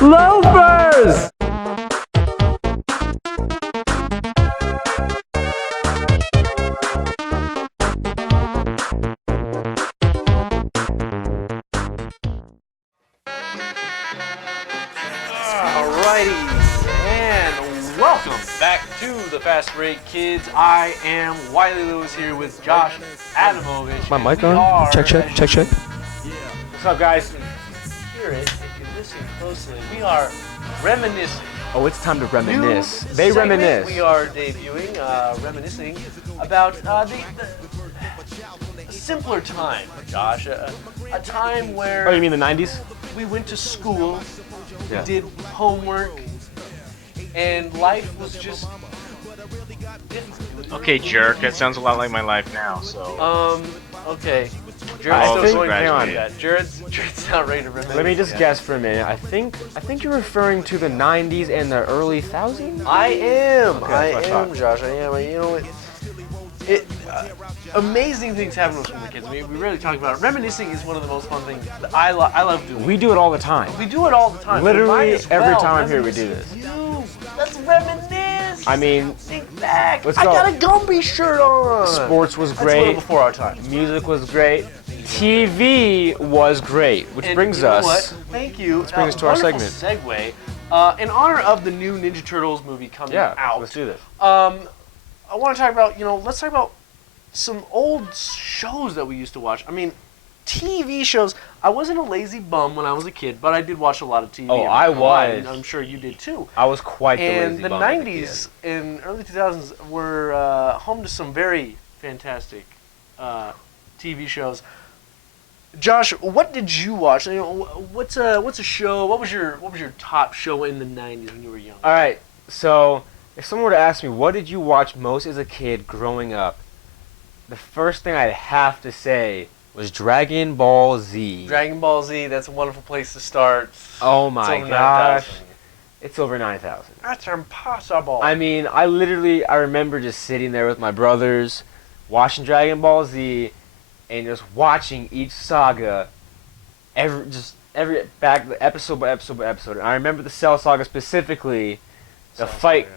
Loafers! Alrighty, and welcome back to the Fast Break Kids. I am Wiley Lewis here with Josh Adamovich. My mic on? Check. What's up, guys? If you hear it, if you listen closely, we are reminiscing. Oh, it's time to reminisce. New They segment reminisce. We are debuting, reminiscing about the a simpler time, Josh. A time where Oh, you mean the 90s? we went to school, Yeah. did homework, and life was just different. Okay, jerk. That sounds a lot like my life now. So. Okay. I Jared's think- still going hang to on. do that. Jared's not ready to remember. Let me just guess for a minute. I think you're referring to the 90s and the early thousands? I am. Okay, I that's what I am, thought. Josh. I am. You know, amazing things happen with the kids. We really talk about it. Reminiscing is one of the most fun things that I love doing. We do it all the time. We do it all the time. Literally Mine as every well. time I'm here we do this. Let's reminisce. I mean, think back. let's I go. got a Gumby shirt on. Sports was That's a little great. before our time. Music was great. TV was great, which And brings you know us. what? Thank you. Let's bring us to our wonderful segment. Segue. In honor of the new Ninja Turtles movie coming out, let's do this. I want to talk about, let's talk about some old shows that we used to watch. I mean, TV shows. I wasn't a lazy bum when I was a kid, but I did watch a lot of TV. Oh, I'm I not gonna lie, was. and I'm sure you did too. I was quite the And lazy the bum as a 90s and early 2000s were home to some very fantastic TV shows. Josh, what did you watch? What's a show? What was your top show in the 90s when you were young? All right, so if someone were to ask me, what did you watch most as a kid growing up? The first thing I'd have to say was Dragon Ball Z. Dragon Ball Z, that's a wonderful place to start. Oh It's my over gosh. 9,000. It's over 9,000. That's impossible. I mean, I remember just sitting there with my brothers, watching Dragon Ball Z, and just watching each saga, every episode by episode by episode. And I remember the Cell saga specifically. The fight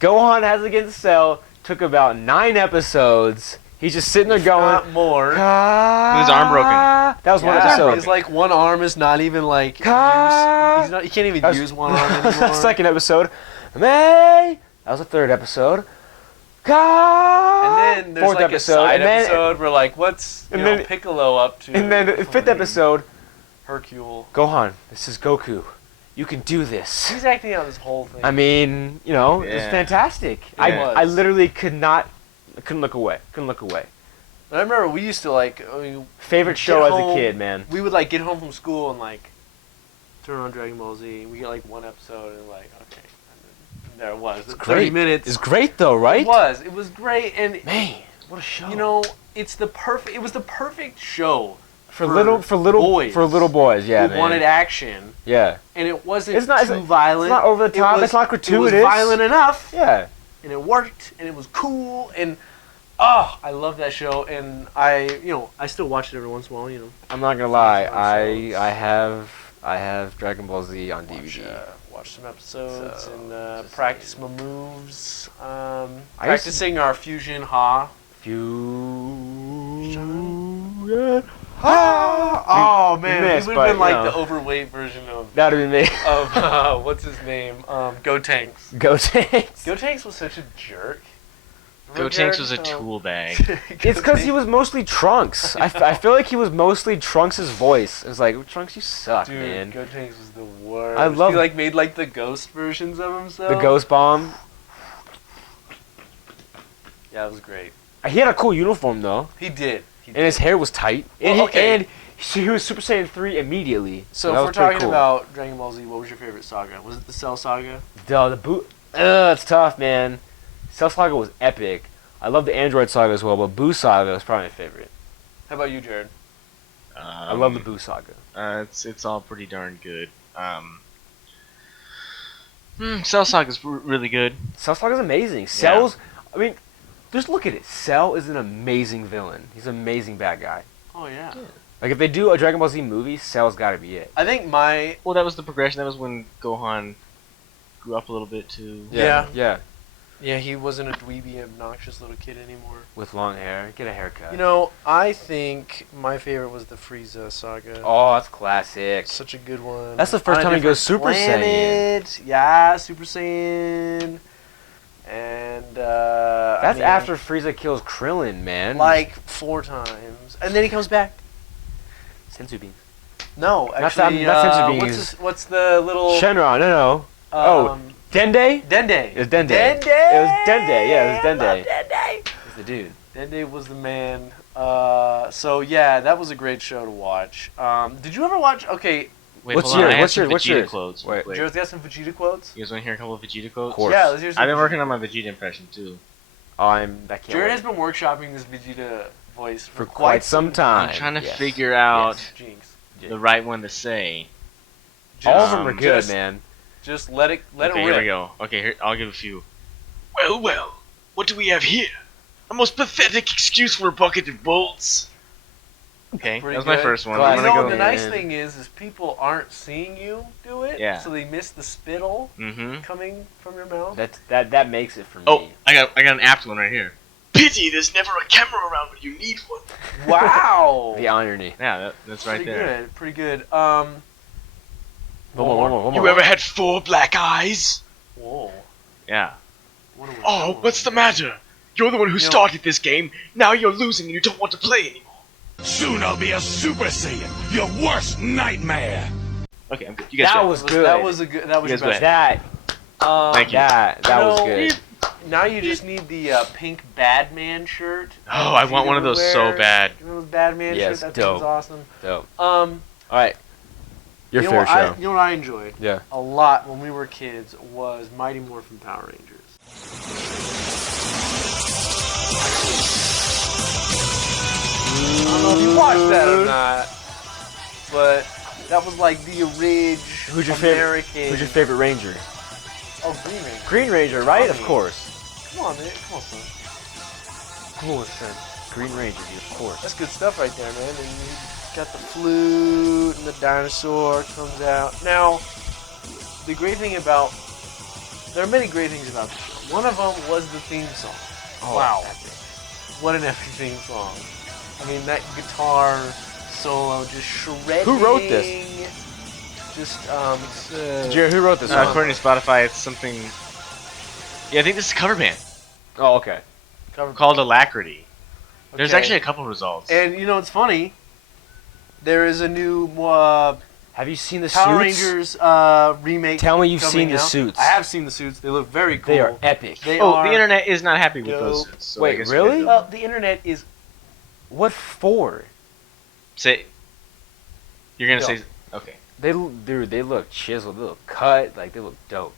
Gohan has against Cell took about 9 episodes. He's just sitting there going, Not more. His arm broken. That was one Yeah, episode. His like one arm is not even like he can't even That was- use one arm That was anymore. the second episode. May. That was the third episode. And then there's Fourth like episode. a side And then- episode where like what's and then- Piccolo up to? And then the fifth episode, Hercule. Gohan, this is Goku. You can do this. He's acting out this whole thing. I mean, it was Yeah. fantastic. It I was. literally couldn't look away. I remember we used to Favorite show as home- a kid, man. we would get home from school and turn on Dragon Ball Z and we get one episode and okay. And there it was. It's 30 great. minutes. It's great though, right? It was great and Man, what a show. it was the perfect show for little boys, yeah, who man. wanted action. Yeah. And it wasn't It's not too violent. It's not over the top. It's not gratuitous. It was violent enough. Yeah. And it worked, and it was cool, and I love that show, and I still watch it every once in a while, I'm not gonna lie. Shows. I have Dragon Ball Z on DVD. Watch some episodes So, and just practice my moves. I used to- Practicing our fusion ha. Fusion. Oh man, missed, we would have but, been the overweight version of That'd be me. what's his name? Go Tanks. Go Tanks. Go Tanks was such a jerk. Go Tanks was a tool bag. It's because he was mostly Trunks. I feel like he was mostly Trunks' voice. It was like, Trunks, you suck, Dude, man. Go Tanks was the worst. I love- He made the ghost versions of himself. The Ghost Bomb. Yeah, it was great. He had a cool uniform though, He did. and his hair was tight. Well, and okay. he was Super Saiyan 3 immediately. So that if was we're pretty talking cool. about Dragon Ball Z, what was your favorite saga? Was it the Cell saga? the boot. It's tough, man. Cell Saga was epic. I love the Android Saga as well, but Boo Saga was probably my favorite. How about you, Jared? I love the Boo Saga. It's all pretty darn good. Cell Saga's really good. Cell Saga's amazing. Cell's, I mean, just look at it. Cell is an amazing villain. He's an amazing bad guy. Oh yeah. Like if they do a Dragon Ball Z movie, Cell's gotta be it. I think my Well, that was the progression. That was when Gohan grew up a little bit too. Yeah. Yeah. he wasn't a dweeby, obnoxious little kid anymore. With long hair, get a haircut. You know, I think my favorite was the Frieza saga. Oh, that's classic. Such a good one. That's the first On a time he goes different Super Saiyan. planet. Yeah, Super Saiyan. And That's after Frieza kills Krillin, man. like 4 times, and then he comes back. Senzu beans. No, Not actually, Senzu beans. what's the little Shenron, no. Dende? Dende. It was Dende. Dende. It was Dende. Yeah, it was Dende. I love Dende. He's the dude. Dende was the man. So yeah, that was a great show to watch. Did you ever watch? Okay, Wait, What's hold on. yours? I have What's some yours? What's Vegeta yours? quotes. Wait. real quick. Joe's got some Vegeta quotes. You guys want to hear a couple of Vegeta quotes? Course. Yeah, let's hear some. I've been working on my Vegeta impression too. I can't Jared wait. has been workshopping this Vegeta voice For quite some time. I'm trying to Yes. figure out Jinx. the right one to say. All of them are good, just- man. Just let it Okay, rip. here we go. Okay, here I'll give a few. Well, what do we have here? A most pathetic excuse for a bucket of bolts. Okay, Pretty that was my good. first one. Classic. I'm You gonna know, go. the nice in. thing is people aren't seeing you do it. Yeah. So they miss the spittle Mm-hmm. coming from your mouth. That makes it for me. Oh, I got an apt one right here. Pity there's never a camera around when you need one. Wow. The irony. Yeah, that's right pretty there. good. Pretty good. One more. You ever had 4 black eyes? Whoa. Yeah. What are we Oh, doing? what's the matter? You're the one who You know- started this game. Now you're losing and you don't want to play anymore. Soon I'll be a Super Saiyan, your worst nightmare. Okay, I'm good. You guys That go. was good. That was a good. That was You guys your best. That Thank you. that was know, good. Now you just need the pink Badman shirt. Oh, I want one of those so bad. You know those Badman Yes, shirt? That dope. sounds awesome. Dope. All All right. Your you know fair what show. you know what I enjoyed Yeah. a lot when we were kids was Mighty Morphin Power Rangers. I don't know if you watched that or not, but that was like the original Who's your American. favorite? Who's your favorite Ranger? Oh, Green Ranger. Green Ranger, right? Of Tommy. course. Come on, man. Come on, son. Come on, son. Green Ranger, of course. That's good stuff right there, man. And you got the flute and the dinosaur comes out. Now, the great thing about there are many great things about the show. One of them was the theme song. Wow. What an epic theme song. I mean, that guitar solo just shredding. Who wrote this? Just, Jared, who wrote this song? According to Spotify, it's something. Yeah, I think this is a cover band Oh, okay. cover. called Alacrity. There's Okay. actually a couple results. And you know, it's funny. There is a new Have you seen the Power suits? Rangers remake. Tell me you've coming seen the out. suits. I have seen the suits. They look very cool. They are epic. They Oh, are. the internet is not happy with those dope. suits. So Wait, I guess really? you guys Well, the internet is. What for? say you're gonna Dope. say okay. They look chiseled. They look cut. Like they look dope.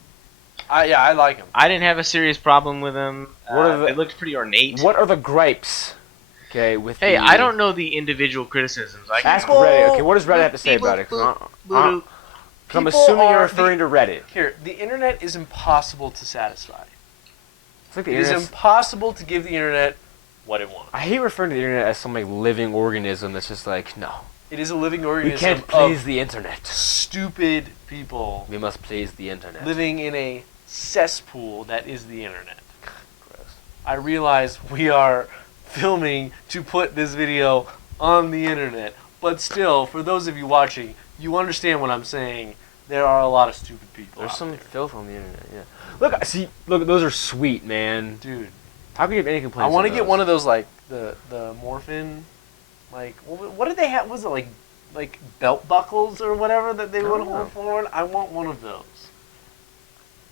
Yeah, I like them. I didn't have a serious problem with them. What are the- they looked pretty ornate. What are the gripes? Okay, with Hey, the, I don't know the individual criticisms. I Ask can, Reddit. Okay, what does Reddit have to say about it? 'Cause I'm People assuming you're are referring to Reddit. Here, the internet is impossible to satisfy. It's like the It is internet's- impossible to give the internet what it wants. I hate referring to the internet as some like living organism that's just like, no, It is a living we organism can't of please the internet. stupid people We must please the internet. living in a cesspool that is the internet. Gross. I realize we are filming to put this video on the internet, but still, for those of you watching, you understand what I'm saying. There are a lot of stupid people. There's out some there. filth on the internet. Yeah. Look, see, look, those are sweet, man. Dude. How can you have any I complaints? want to get one of those like the morphin, like what did they have? Was it like belt buckles or whatever that they would Oh. hold forward? I want one of those.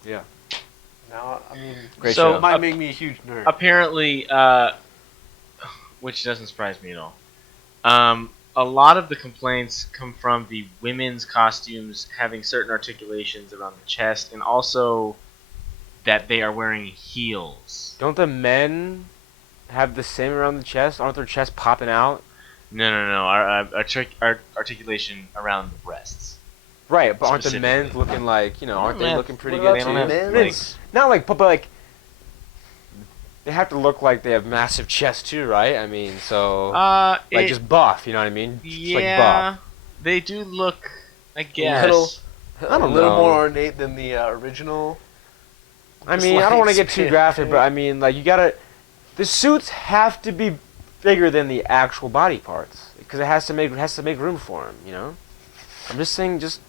Yeah. Now I mean, Great So, show. it might make me a huge nerd. apparently, which doesn't surprise me at all. A lot of the complaints come from the women's costumes having certain articulations around the chest, and also that they are wearing heels. Don't the men have the same around the chest? Aren't their chests popping out? No. Our articulation around the breasts. Right, but aren't the Specifically. men looking like, aren't they Yeah, looking pretty what good about too? you, man? It's not like, but like, they have to look like they have massive chests too, right? I mean, so just buff, you know what I mean? Just like buff. They do look, I A guess. little more ornate than the original. I mean, I don't want to get too graphic, but I mean, like the suits have to be bigger than the actual body parts because it has to make room for them, you know? I'm just saying, just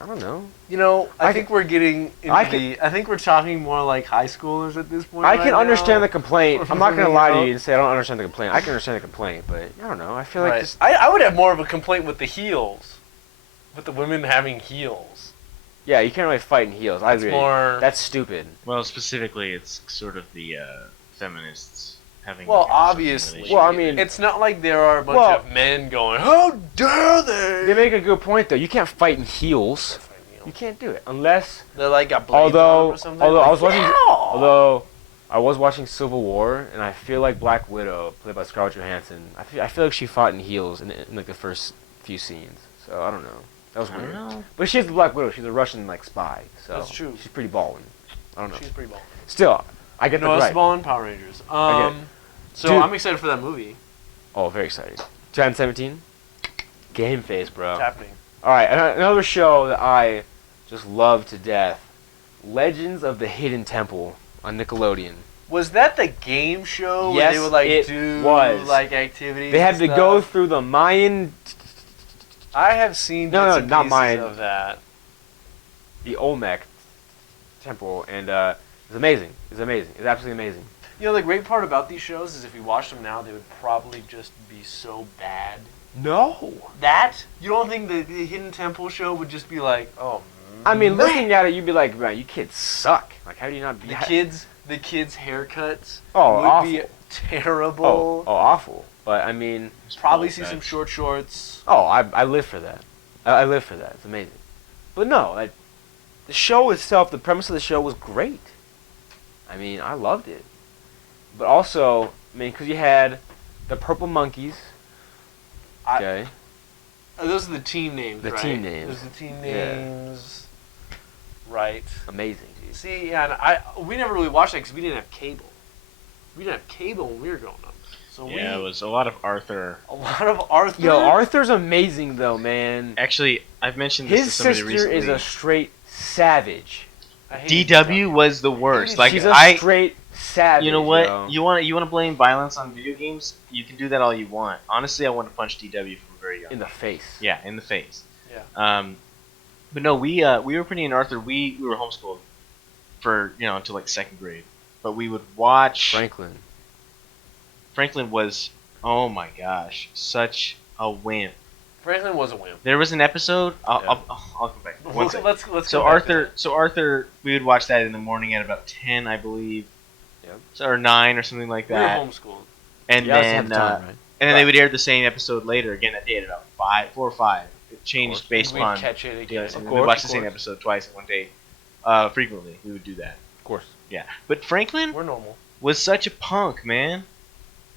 I don't know. You know, I think we're getting into I think we're talking more like high schoolers at this point. I can understand the complaint. I'm not going to lie to you and say I don't understand the complaint. I can understand the complaint, but I don't know. I feel like just... I would have more of a complaint with the heels. With the women having heels. Yeah, you can't really fight in heels. I agree. That's stupid. Well, specifically, it's sort of the feminists having... Well, obviously. Well, I mean... It's not like there are a bunch of men going, how dare they? They make a good point, though. You can't fight in heels. You can't do it. Unless... They're like got blades on or something. Although I was watching Civil War, and I feel like Black Widow, played by Scarlett Johansson, I feel like she fought in heels in like the first few scenes. So, I don't know. That was weird. But she's the Black Widow. She's a Russian, like, spy. So that's true. She's pretty ballin'. I don't know. She's pretty ballin'. Still, I get the right. No, ballin' Power Rangers. So Dude. I'm excited for that movie. Oh, very excited. 2017? Game Face, bro. It's happening. Alright, another show that I just love to death. Legends of the Hidden Temple on Nickelodeon. Was that the game show Yes, where they would like it do was. like activities? They had to go through the Mayan... I have seen No, bits and not pieces Mayan. of that. The Olmec temple, and it's amazing. It's amazing. It's absolutely amazing. You know, the great part about these shows is if you watch them now, they would probably just be so bad. No. You don't think the Hidden Temple show would just be like, oh, I mean, man. looking at it, you'd be like, man, you kids suck. Like, how do you not be... The kids' haircuts would awful. be terrible. Oh, awful. But, I mean... Probably see some short shorts. Oh, I live for that. I live for that. It's amazing. But no, the show itself, the premise of the show was great. I mean, I loved it. But also, I mean, because you had the Purple Monkeys. Okay. Those are the team names, right? The team names. Those are the team names. Right. Amazing, dude. See, yeah, and we never really watched that because we didn't have cable. We didn't have cable when we were growing up. So yeah, it was a lot of Arthur. A lot of Arthur. Yo, Arthur's amazing though, man. Actually, I've mentioned this to somebody recently. His sister is a straight savage. DW was the worst. Like she's a straight savage. You know what? Yo. You want to blame violence on video games? You can do that all you want. Honestly, I want to punch DW from very young. In the face. Yeah, in the face. Yeah. But no, we were pretty in Arthur. We were homeschooled for until like second grade. But we would watch Franklin. Franklin was, oh my gosh, such a wimp. Franklin was a wimp. There was an episode. I'll come back. Let's so Arthur, we would watch that in the morning at about 10, I believe. Yep. So, or 9 or something like that. We were homeschooled. And then they would air the same episode later again that day at about 4 or 5. It changed based on. We'd catch it again. And we'd watch the same episode twice in one day. Frequently, we would do that. Of course. Yeah, but Franklin We're normal. was such a punk, man.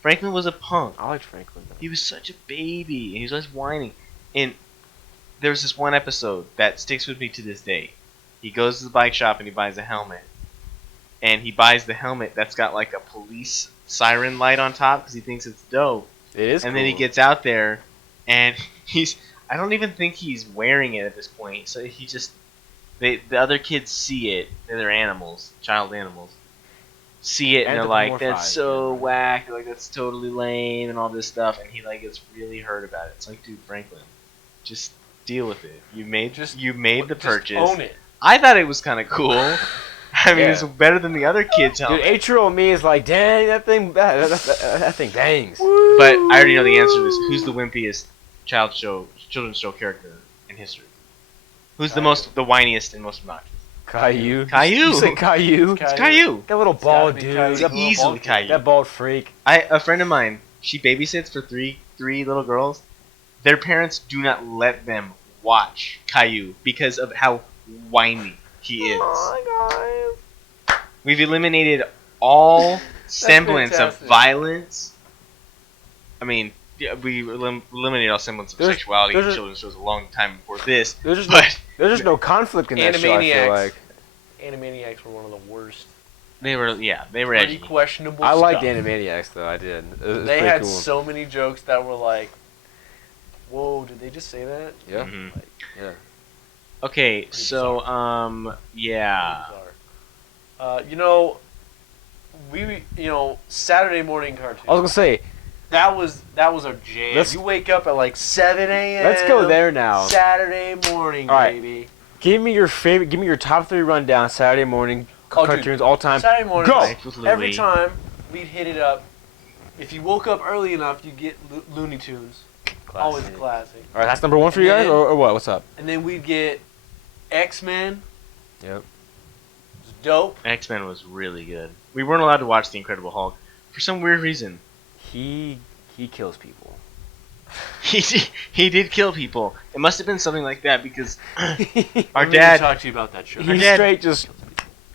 Franklin was a punk. I liked Franklin though. He was such a baby, and he was always whining. And there was this one episode that sticks with me to this day. He goes to the bike shop and he buys a helmet. And he buys the helmet that's got like a police siren light on top because he thinks it's dope. It is. And cool. then he gets out there, and I don't even think he's wearing it at this point. So he just, the other kids see it. They're animals, child animals. See it and they're like, that's so whack, like that's totally lame and all this stuff, and he like gets really hurt about it. It's like, dude, Franklin, just deal with it. You made the purchase. Own it. I thought it was kind of cool. I mean, it's better than the other kids. Dude, 8-year-old me is like, dang, that thing bangs. But I already know the answer to this. Who's the wimpiest children's show character in history? Who's the whiniest and most obnoxious? Caillou. Caillou. You said Caillou? It's Caillou. That little bald dude. It's easily Caillou. That bald freak. A friend of mine, she babysits for three little girls. Their parents do not let them watch Caillou because of how whiny he is. Oh my god. We've eliminated all semblance of violence. I mean, we eliminated all semblance of sexuality in children's shows a long time before this. There's just no conflict in that show, I feel like. Animaniacs were one of the worst. They were Pretty edgy. questionable I stuff. liked Animaniacs though. I did. It was They pretty had cool. so many jokes that were like, whoa, did they just say that? Yeah. Mhm. Like, Yeah. Okay, Pretty so yeah. bizarre. Saturday morning cartoons. I was gonna say, That was our jam. Let's- You wake up at like 7 a.m. let's go there now. Saturday morning, All right. baby. Give me your favorite. Give me your top 3 rundown Saturday morning Oh, dude. cartoons all time. Saturday morning. Go. Life with Every Louie. time we'd hit it up. If you woke up early enough, you get Looney Tunes. Always a classic. All right, that's number 1 for you guys, And then- or what? What's up? And then we'd get XMen. Yep. It was dope. X-Men was really good. We weren't allowed to watch the Incredible Hulk for some weird reason. He kills people. He did kill people. It must have been something like that because our Let me dad. talk to you about that show. He dad- straight just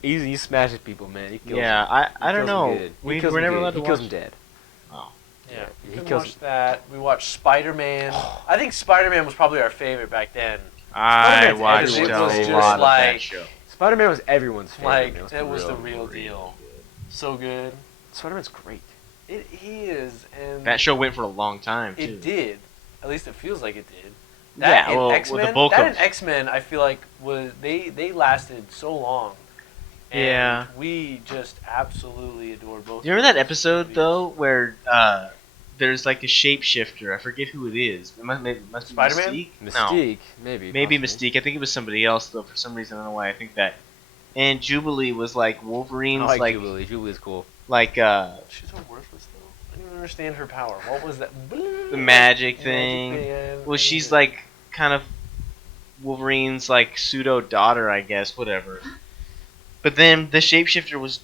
he smashes people, man. He kills Yeah, them. I don't kills them know. good. He We kills were them never good. allowed to He kills watch. them dead. Yeah, He we kills- watched that. We watched Spider-Man. I think Spider-Man was probably our favorite back then. I Spider-Man's watched everyone's a favorite. lot of Like- that show. Spider-Man was everyone's favorite. Like, man. it was the for real deal. So good. Spider-Man's great. He is, and That show went for a long time too. it did. At least it feels like it did. Yeah, That and well, with X-Men, the bulk that of- and X-Men, I feel like they lasted so long. And Yeah. we just absolutely adore both. Do you remember that of those episode movies. though where there's like a shapeshifter? I forget who it is. It must be Spider-Man? Mystique. Mystique, maybe. Maybe possibly. Mystique. I think it was somebody else though. For some reason, I don't know why. I think that. And Jubilee was like Wolverine's I like like Jubilee. Jubilee's cool. like She's so worthless though. I don't even understand her power. What was that? the magic thing. Well, she's like kind of Wolverine's like pseudo daughter, I guess. Whatever. But then the shapeshifter was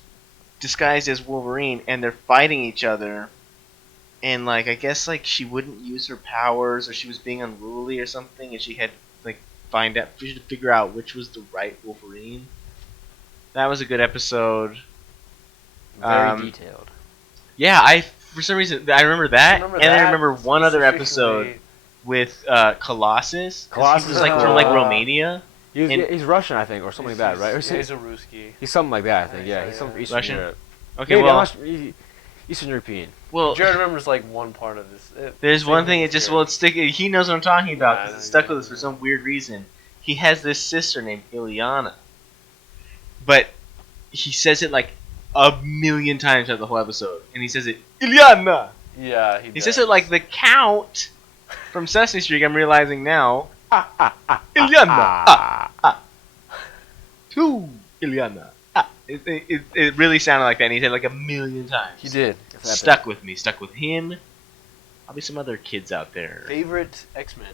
disguised as Wolverine, and they're fighting each other. And like I guess like she wouldn't use her powers, or she was being unruly or something, and she had to like figure out which was the right Wolverine. That was a good episode. Very detailed. Yeah, for some reason I remember that, and I remember one other specifically. episode with Colossus. Colossus He was like is from cool. like Romania. He's And- Russian, I think, or something like that, right? Or He's, is he's a Ruski. he's something like that, I think. Yeah, Yeah, he's some yeah. Eastern Russian? Europe. Okay, Maybe, well, Eastern European. well, Jared remembers like one part of this. there's one thing. It just Jared. stick. He knows what I'm talking about Yeah, I because know it stuck you with us do. for some weird reason. He has this sister named Ilyana, but he says it like a million times throughout the whole episode, and he says it Ilyana. Yeah, He says it like the Count from Sesame Street. I'm realizing now. Ilyana. To Ilyana. It really sounded like that, and he said it like a million times. He did. Stuck with me. Stuck with him. Probably some other kids out there. Favorite X-Men?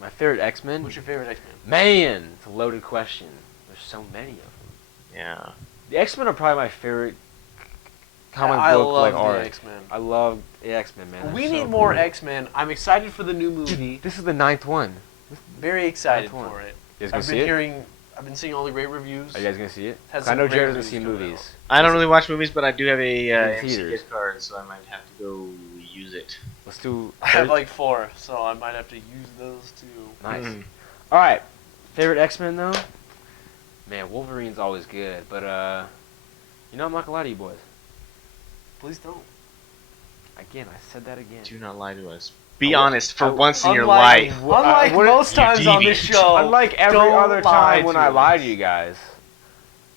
My favorite X-Men? What's your favorite X-Men? Man, it's a loaded question. There's so many of them. Yeah. The X-Men are probably my favorite comic I book love like the art. X-Men. I love the X-Men, man. We They're need so more cool. X-Men. I'm excited for the new movie. This is the 9th one. Very excited That's one. for it. You guys gonna I've see been it? hearing. I've been seeing all the great reviews. Are you guys gonna see it? Has I some know great Jared doesn't see reviews coming movies. I don't really watch movies, but I do have a In MC theaters. gift card, so I might have to go use it. Let's do. I have like 4, so I might have to use those too. Nice. Mhm. All right, favorite X-Men though. Man, Wolverine's always good, but you know I'm not gonna lie to you boys. Please don't. Again, I said that again. Do not lie to us. Be honest for I- once in your Unlike- life. Unlike what- most you times on this deviant. show, Unlike every don't other lie time when to I lie us. to you guys,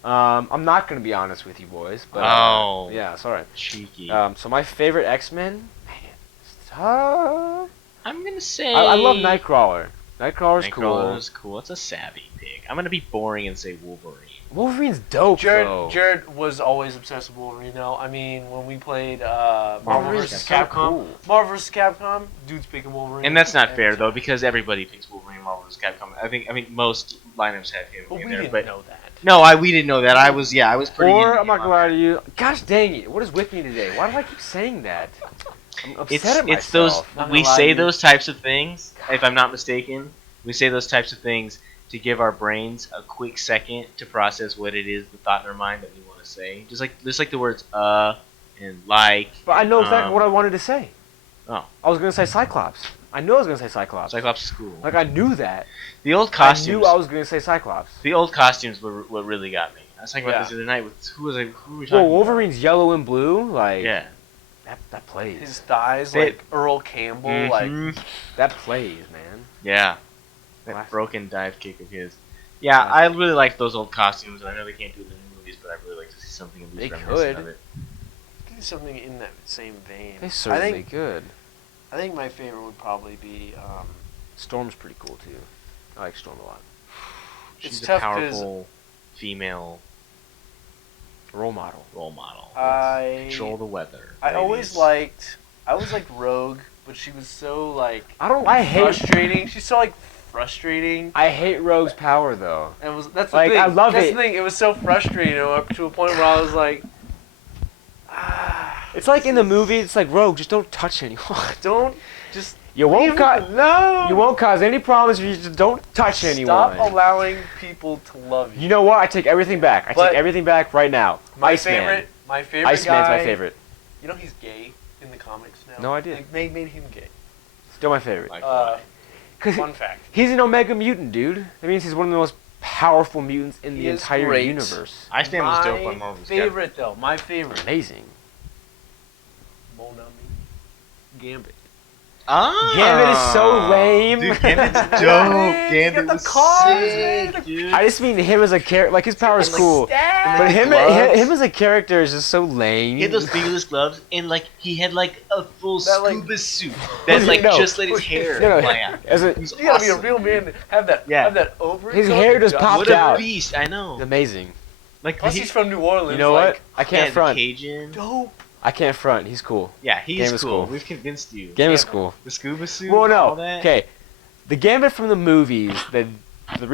I'm not gonna be honest with you boys. But Oh. yeah, sorry. Cheeky. So my favorite X-Men, man, it's tough. I'm gonna say. I love Nightcrawler. Nightcrawler's cool. Nightcrawler's cool. It's a savvy pick. I'm gonna be boring and say Wolverine. Wolverine's dope though. Jared was always obsessed with Wolverine. Now, I mean, when we played Marvel Wolverine's vs. so Capcom, cool. Marvel vs. Capcom, dude's picking Wolverine. And that's not fair every though, time. because everybody picks Wolverine, Marvel vs. Capcom. I think most lineups have him But in we there, didn't but know that. no, we didn't know that. I was pretty. Or into I'm not him gonna on lie that. to you. Gosh dang it! What is with me today? Why do I keep saying that? I'm upset at It's those myself. Not we gonna lie say to you. those types of things. If I'm not mistaken, we say those types of things to give our brains a quick second to process what it is, the thought in our mind that we want to say. Just like the words and like. But I know exactly um, what I wanted to say. Oh. I was gonna say Cyclops. I knew I was gonna say Cyclops. Cyclops is cool. Like I knew that. The old I costumes. knew I was gonna say Cyclops. The old costumes were what really got me. I was talking about this the other night with who were we talking Well, about? Wolverine's yellow and blue, like Yeah. that plays. His thighs, They- like Earl Campbell, like Mhm. That plays, man. Yeah. That Classic. broken dive kick of his. Yeah, I really like those old costumes. I know they can't do it in the new movies, but I really like to see something at least They reminiscent could. of it. do something in that same vein. They certainly I could. think my favorite would probably be. Storm's pretty cool too. I like Storm a lot. She's It's a tough 'cause powerful female Role model. role model. Control the weather. I always ladies. liked Rogue, but she was so like I hate frustrating. She's so like frustrating. I hate Rogue's power though. And that's the Like, thing. I love that's it. the thing. It was so frustrating up to a point where I was like, It's like in the movie, it's like Rogue, just don't touch anyone. don't just You won't leave cause no. you won't cause any problems if you just don't touch anyone. Stop allowing people to love you. You know what? I take everything back. I But take everything back right now. My Iceman. favorite Iceman's guy. my favorite. You know he's gay in the comics now. No idea. They made him gay. Still my favorite. Like, Cause Fun fact. he's an Omega mutant, dude. That means he's one of the most powerful mutants in He the is entire great. universe. Iceman was dope My on Marvel's favorite though. My favorite. Amazing. Mon ami. Gambit. Ah, Gambit is so lame. Dude, Gambit's dope. Yeah, he's Gambit got the was cars, sick, man. dude. I just mean him as a character. Like his power is cool, Stab. but him gloves. him as a character is just so lame. He had those fingerless gloves, and like he had like a full That, like- scuba suit that like No. just let his hair No, no, fly out. as a, He was You gotta be a awesome. real man to have that. Yeah. Have that over. His hair just popped What a out. beast! I know. It's amazing. Like Plus, he's from New Orleans. You know like, what? I yeah, can't the front. Cajun. Dope. I can't front. He's cool. Yeah, he's Game is cool. cool. We've convinced you. Game is Yeah. cool. The scuba suit. Well, all no. that. Okay, the Gambit from the movies that the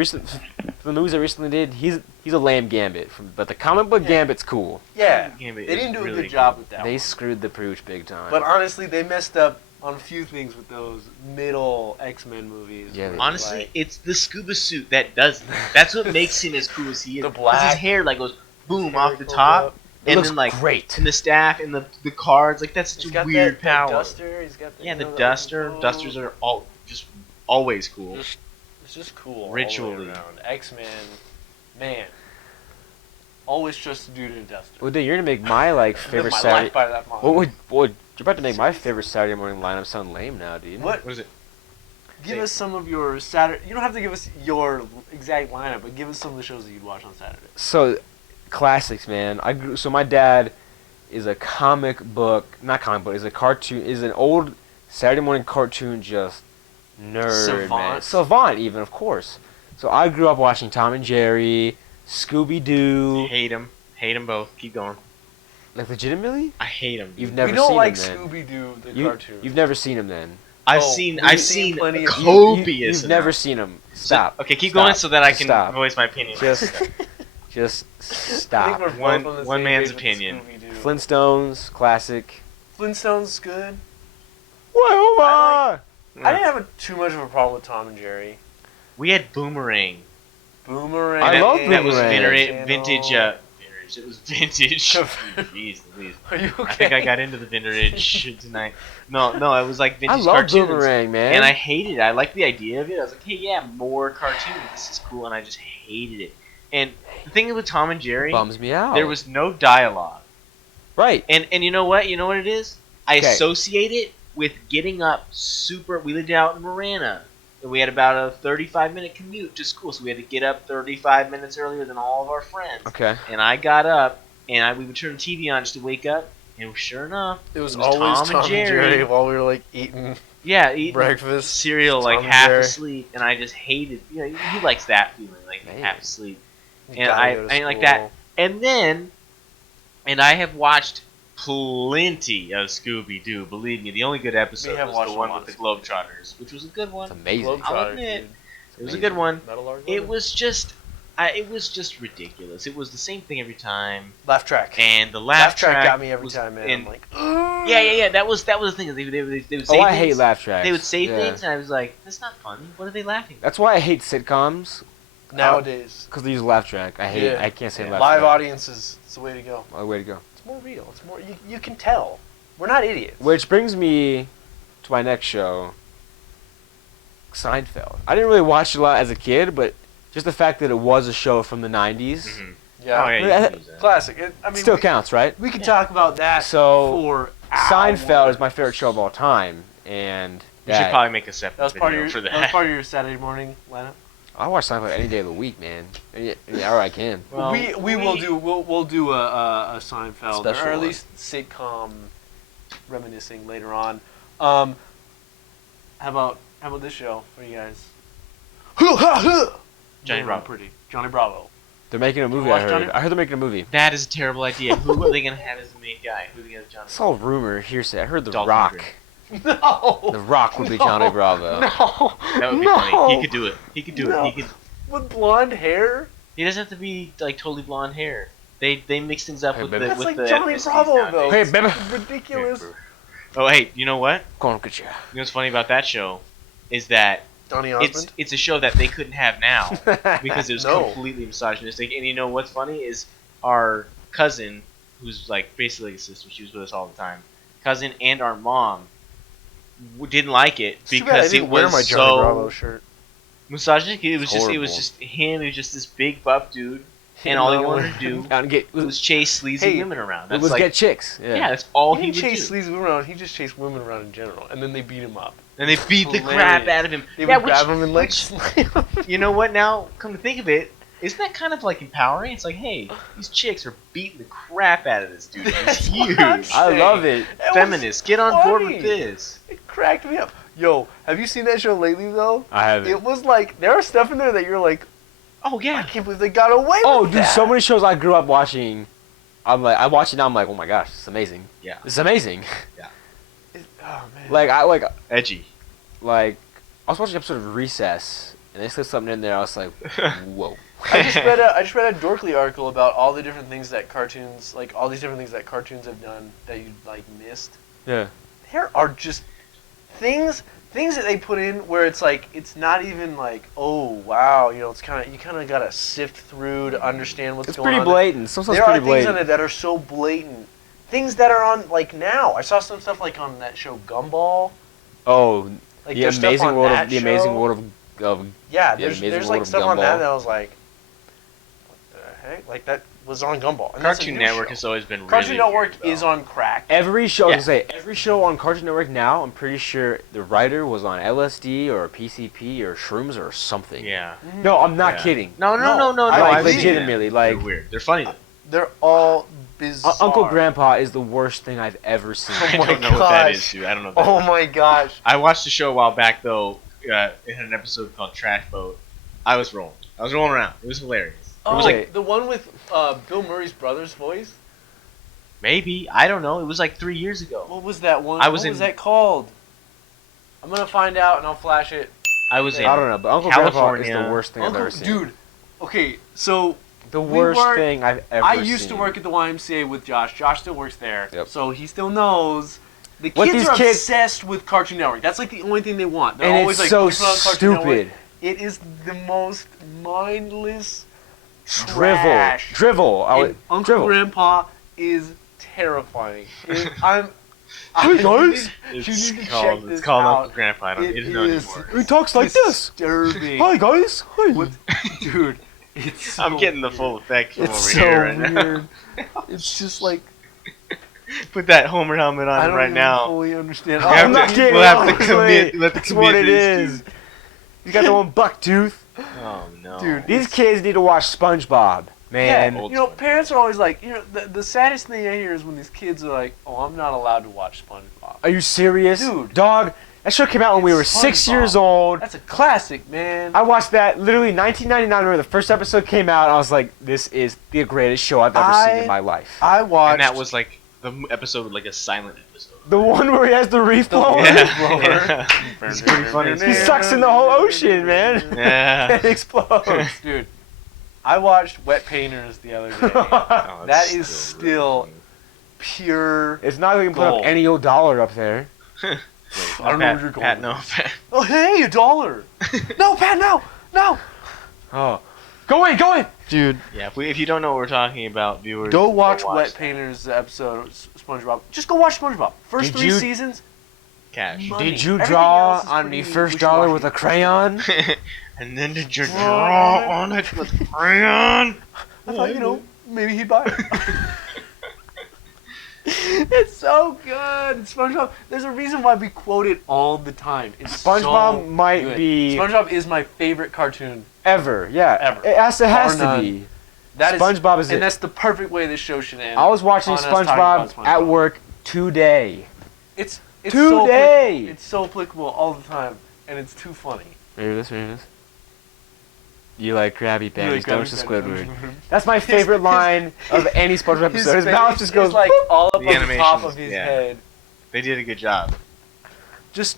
movies I recently did. He's a lame Gambit. But the comic book Gambit's cool. Yeah. Gambit They is didn't do a really good job with that. They one. screwed the pooch big time. But honestly, they messed up on a few things with those middle X-Men movies. Yeah, where, Honestly, like, it's the scuba suit that does that. That's what makes him as cool as he is. The 'Cause black- his hair like goes boom hair off the goes top, up. it and looks then like great. and the staff and the cards. Like that's such He's a got weird that power. duster. He's got the, Yeah, the you know, duster. oh, Dusters are all just always cool. It's just cool. Ritually. All the way around. X-Men, man. Always trust a dude in a duster. Well, dude, you're gonna make my like Live favorite my Saturday. life by that motto. What you're about to make my favorite Saturday morning lineup sound lame now, dude. What? What is it? Give Say- us some of your Saturday. You don't have to give us your exact lineup, but give us some of the shows that you'd watch on Saturday. So, classics, man. So my dad is a not comic book, is a cartoon, is an old Saturday morning cartoon just nerd, man. Savant. Savant, even, of course. So I grew up watching Tom and Jerry, Scooby-Doo. Hate them both. Keep going. Like, legitimately? I hate them. You've never we don't seen like him, then. Scooby-Doo, the You, cartoon. you've never seen him, then. I've Oh, seen we've I've seen seen plenty of- copious. You've never amounts. seen him. So- Stop. okay, keep Stop. going so that I can Stop. voice my opinion. Just I stop. think we're both One- on the one same man's page with opinion. Scooby-Doo. Flintstones, classic. Flintstones good. Whoa, I didn't have too much of a problem with Tom and Jerry. We had Boomerang. Boomerang. I love That was Boomerang. vintage. Vintage. It was vintage. Jeez Louise. Are you okay? I think I got into the vintage tonight. No, it was like I vintage love cartoons. Boomerang, man. And I hated it. I liked the idea of it. I was like, hey, yeah, more cartoons. This is cool. And I just hated it. And the thing with Tom and Jerry, Bums me out. there was no dialogue. right. And you know what? You know what it is? I Okay. associate it with getting up super. We lived out in Marana. And we had about a 35-minute commute to school. So we had to get up 35 minutes earlier than all of our friends. Okay. And I got up, and we would turn the TV on just to wake up. And sure enough, It was It was always Tom and Jerry. while we were like eating yeah, eating breakfast. cereal like Tom and half Jerry. asleep, and I just hated. You know, he likes that feeling, like Man. half asleep. You And gotta I go to ain't like school. that. And then, and I have watched plenty of Scooby-Doo. Believe me, the only good episode We have was watched the a one lot with the of Globetrotters, which was a good one. It's amazing. I'll Globetrotters, admit, dude. it was a good one. Metal Large It Woman. was just, ridiculous. It was the same thing every time, Laugh track. and the Laugh laugh track track got me every was- time, man. and- I'm like, yeah. That was the thing. They would say Oh, I things, hate laugh tracks. They would say Yeah. things, and I was like, "That's not funny. What are they laughing?" That's why I hate sitcoms. nowadays. Because they use laugh track. I hate. Yeah. I can't say laugh Live track. audiences, it's the way to go. Oh, way to go. It's more real. It's more. You can tell. We're not idiots. Which brings me to my next show, Seinfeld. I didn't really watch it a lot as a kid, but just the fact that it was a show from the 90s, Mhm. Yeah. Oh yeah, you can use that. Classic. I mean, Still counts, right? we could talk about that So, for Seinfeld hours. is my favorite show of all time, and We should probably make a separate That was part of video your. for That was that. part of your Saturday morning lineup. I watch Seinfeld any day of the week, man. Any hour I can. Well, we will do. We'll do a Seinfeld Special or at one. least sitcom reminiscing later on. How about this show for you guys? Johnny Bravo. Pretty. Johnny Bravo. They're making a movie. watch I heard. Johnny? I heard they're making a movie. That is a terrible idea. Who are they gonna have as the main guy? Who are they gonna have Johnny? It's all rumor, hearsay. I heard The Dolph Rock. Lundgren. No. The Rock would be Johnny Bravo. No. That would be No. funny. He could do it. He could do No. it. He could. With blonde hair. He doesn't have to be like totally blonde hair. They mix things up Hey, with baby. the That's with like the Johnny ethnicities Bravo nowadays. though. Hey, baby. It's ridiculous. Oh hey, you know what? Go on, get you. You know what's funny about that show is that Donny it's Osmond. it's a show that they couldn't have now because it was No. completely misogynistic. And you know what's funny is our cousin, who's like basically like a sister, she was with us all the time. Cousin and our mom didn't like it It's too bad I because it didn't wear was my Johnny Bravo so shirt. misogynistic. It was horrible. just him. It was just this big buff dude, and all he wanted to do Out and get. was chase sleazy Hey, women around. It That's was like get chicks. yeah, that's all He he didn't would chase do. sleazy women around. He just chased women around in general, and then they beat him up. And they beat the Hilarious. crap out of him. They yeah, would grab him and like slam him. you know what? Now, come to think of it, isn't that kind of like empowering? It's like, hey, these chicks are beating the crap out of this dude. He's That's huge. what I'm I love it. It was Feminists, get on board funny. with this. It cracked me up. Yo, have you seen that show lately though? I have it. It was like there are stuff in there that you're like, Oh I yeah. can't believe they got away Oh, with dude, that. so many shows I grew up watching. I'm like, I watch it now. I'm like, oh my gosh, it's amazing. Yeah. It's amazing. Oh man. like Edgy. I was watching an episode of Recess, and they said something in there. I was like, whoa. I just read a Dorkly article about all the different things that cartoons, like all these different things that cartoons have done that you like missed. Yeah. There are just things that they put in where it's like it's not even like, oh wow, you know, it's kind of you kind of gotta sift through to understand what's It's going pretty on. blatant. Sometimes There are pretty things on blatant. it that are so blatant. Things that are on like now. I saw some stuff like on that show Gumball. Oh, Like the there's stuff amazing on world that of the amazing show. world of Yeah, The there's Amazing there's World like of stuff on that Gumball. that I was like, what the heck? Like that was on Gumball. And that's a Cartoon new Network show. has always been Cartoon really Network weird, is though. on crack. every show. Yeah. I was gonna say every show on Cartoon Network now. I'm pretty sure the writer was on LSD or PCP or shrooms or something. Yeah. No, I'm not Yeah. kidding. No. I Like I've seen legitimately, them. like They're weird. They're funny though. They're all bizarre. Uncle Grandpa is the worst thing I've ever seen. Oh I my don't know what that gosh. is, dude. I don't know. What that Oh is. my gosh. I watched a show a while back though. It had an episode called Trash Boat. I was rolling around. It was hilarious. Oh, It was like the one with Bill Murray's brother's voice. maybe I don't know. It was like 3 years ago. What was that one? I was what in- was that called? I'm gonna find out and I'll flash it. I was in I don't know, but Uncle Grandpa is California. the worst thing I've ever Uncle, seen. dude. Okay, so the we worst work- thing I've ever I seen. used to work at the YMCA with Josh. Josh still works there, Yep. so he still knows. The What kids these are kids- obsessed with Cartoon Network. That's like the only thing they want. They're and always it's like, so "We put on Cartoon Network." stupid. It is the most mindless trash. Drivel. And Uncle Drivel. Grandpa is terrifying. I'm. Hey, guys. You need to It's check called this Uncle out. Grandpa. I don't It need to know is- anymore. He talks like this. Disturbing. Hi guys. Hi. What, dude? It's so I'm getting the weird. full effect from It's over so here right now. weird. It's just like Put that Homer helmet I on don't right even now. fully understand. We'll have I'm not to- kidding. we'll have to honestly. commit. Let the That's what it commit this, is. You got the one buck tooth. Oh no, Dude. These kids need to watch SpongeBob, man. Yeah, Old you know, SpongeBob. parents are always like, you know, the saddest thing I hear is when these kids are like, "Oh, I'm not allowed to watch SpongeBob." Are you serious, Dude. Dog, that show came out when we were It's 6 SpongeBob. years old. That's a classic, man. I watched that literally 1999. I remember the first episode came out, and I was like, "This is the greatest show I've ever seen in my life." I watched. and that was like the episode was like a silent episode. The one where he has the reef blower. Yeah. It's pretty funny. He sucks in the whole ocean, man. Yeah. It explodes. Dude, I watched Wet Painters the other day. Oh, That it's is really still pure. It's not like you can put up Gold. any old dollar up there. funny. I don't know Pat, what you're going Pat, with. no, Pat. Oh, hey, $1. No, Pat, no. Oh, go in. Dude, Yeah, if you don't know what we're talking about, viewers, go watch watch Wet Painters episode of SpongeBob. Just go watch SpongeBob. First Did 3 you- seasons. Cash. Money. Did you Everything draw else is on the pretty first dollar with a wishy-washy. crayon? And then did you draw on it with crayon? I thought, you know, maybe he'd buy it. It's so good. SpongeBob. There's a reason why we quote it all the time. It's SpongeBob so might good. be SpongeBob is my favorite cartoon. ever. Yeah, Ever. It has Bar to none. be. That SpongeBob is and it. that's the perfect way this show should end. I was watching on us talking SpongeBob about at work today. It's Today! so applicable. It's so applicable all the time, and it's too funny. Ready for this? You like Krabby Patties, don't you, Squidward? His That's my favorite line of any SpongeBob episode. His mouth just goes like boop. all up The on the top animations, of his yeah. head. They did a good job. Just,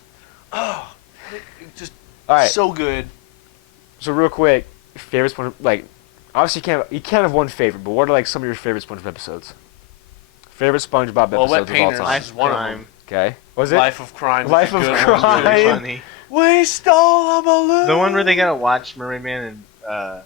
just All right. so good. So real quick, favorite SpongeBob, like, obviously you can't have one favorite, but what are like some of your favorite SpongeBob episodes? Favorite SpongeBob Well, Wet episodes of all Painters time. is one of them. Okay. Was it? Life of Crime. is Life a of good Crime. one. Really funny. We stole a balloon. The one where they gotta watch Mermaid Man and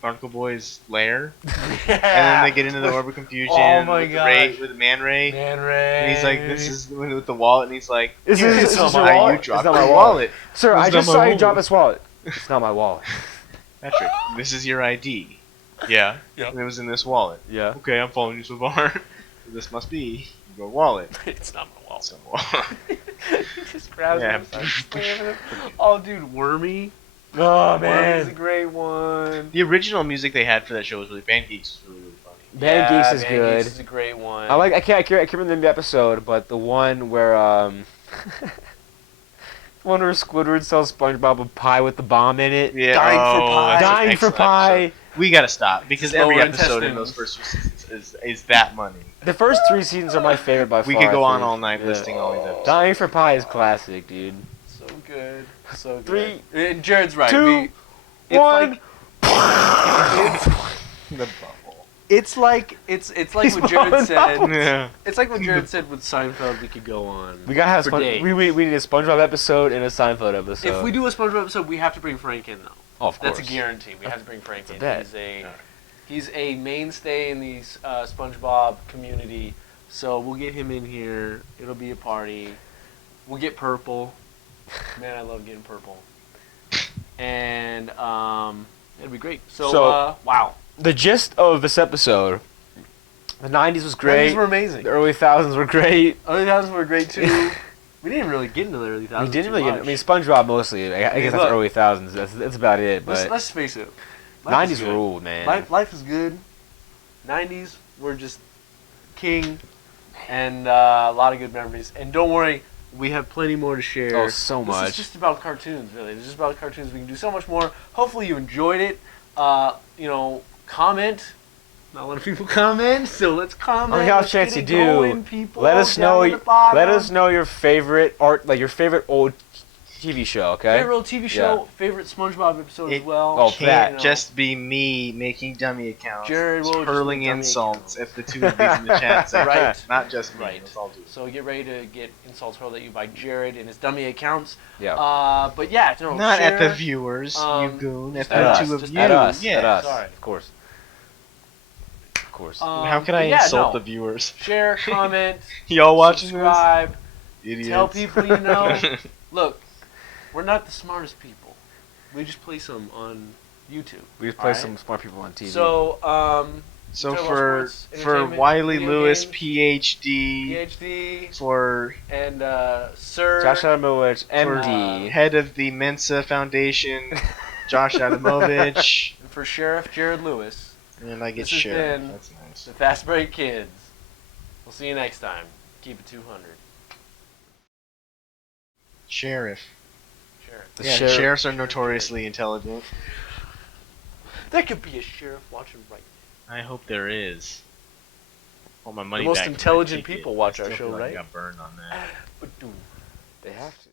Barnacle Boy's lair, and then they get into the orb of confusion. Oh my with the gosh. Ray, with the Man Ray. Man Ray. And he's like, "This is with the wallet," and he's like, Is Here, this it's your not my wallet? "Why you It's dropped not my my wallet, Sir, It's I not just my saw you wallet. drop this wallet. It's not my wallet. Patrick? This is your ID." Yeah. Yeah. And it was in this wallet. Yeah. Okay, I'm following you so far. This must be your wallet. It's not my wallet. So, wallet. He just grabs Yeah. him and starts slamming him. Oh, dude, Wormy. Oh Wormy's a great one. The original music they had for that show was really Pancakes was really funny. Band Geeks is Band good. Geeks is a great one. I can't remember the episode, but the one where one where Squidward sells SpongeBob a pie with the bomb in it. Yeah. Dying for pie. that's an Dying for excellent pie. episode. We gotta stop because Lower every episode in intestines. those first few seasons is that money. The first 3 seasons are my favorite by We far. could go I on think. all night Yeah. listing all these episodes. Dying for Pie is classic, dude. So good. So good. 3, And Jared's right. 2, It's 1. The bubble. It's like He's what Jared blowing said. bubbles. Yeah. It's like what Jared said with Seinfeld. We could go on. We gotta have For days. we need a SpongeBob episode and a Seinfeld episode. If we do a SpongeBob episode, we have to bring Frank in though. oh, of course. That's a guarantee. We have to bring Frank in. bet. He's a mainstay in the SpongeBob community. So we'll get him in here. It'll be a party. We'll get Purple. Man, I love getting Purple. And it'll be great. So wow. The gist of this episode: the '90s was great. These were amazing. The early thousands were great. Early thousands were great too. We didn't really get into the early We thousands. didn't too really get. I much. mean, SpongeBob mostly. I guess that's look. early thousands. That's about it. But Let's face it. Life is '90s good. ruled, man. Life is good. 90s were just king, and a lot of good memories. And don't worry, we have plenty more to share. Oh, so This much. is just about cartoons, really. It's just about cartoons. We can do so much more. Hopefully you enjoyed it. Comment. Not a lot of people comment, so let's comment. On the off Let's chance get you it do, going, people, let us down know. at the bottom. Let us know your favorite art, like your favorite old TV show. Okay. Favorite old TV show, favorite SpongeBob episode as It well. Oh, Can't that. You know. just be me making dummy accounts, Jared will just hurling make dummy insults accounts. if the two of these in the chat say, Right. not just me. Right. Let's all do it. So get ready to get insults hurled at you by Jared and his dummy accounts. Yeah. But yeah, no, Not share, at the viewers, you um, goon. At just the at us, two of just you. At us. Yeah. At us. Sorry. Of course. Of course. How can I but insult the viewers? Share, comment, Y'all watching subscribe, this? Idiots. tell people you know. Look, we're not the smartest people. We just play some on YouTube. we just play alright. some smart people on TV. So, So Talk about for sports, for entertainment, Wiley video Lewis, games, PhD, PhD for and Sir. Josh Adamovich, for, MD. head of the Mensa Foundation, Josh Adamovich, and for Sheriff Jared Lewis, and I get This has Sheriff. been- That's nice. the Fast Break Kids. We'll see you next time. Keep it 200. Sheriff. Sheriff. The Yeah, sheriff- sheriffs are notoriously intelligent. There could be a sheriff watching right now. I hope there is. Want my money The most back if I intelligent take it. people watch I our still show, feel like I right? got burned on that. But dude. They have to.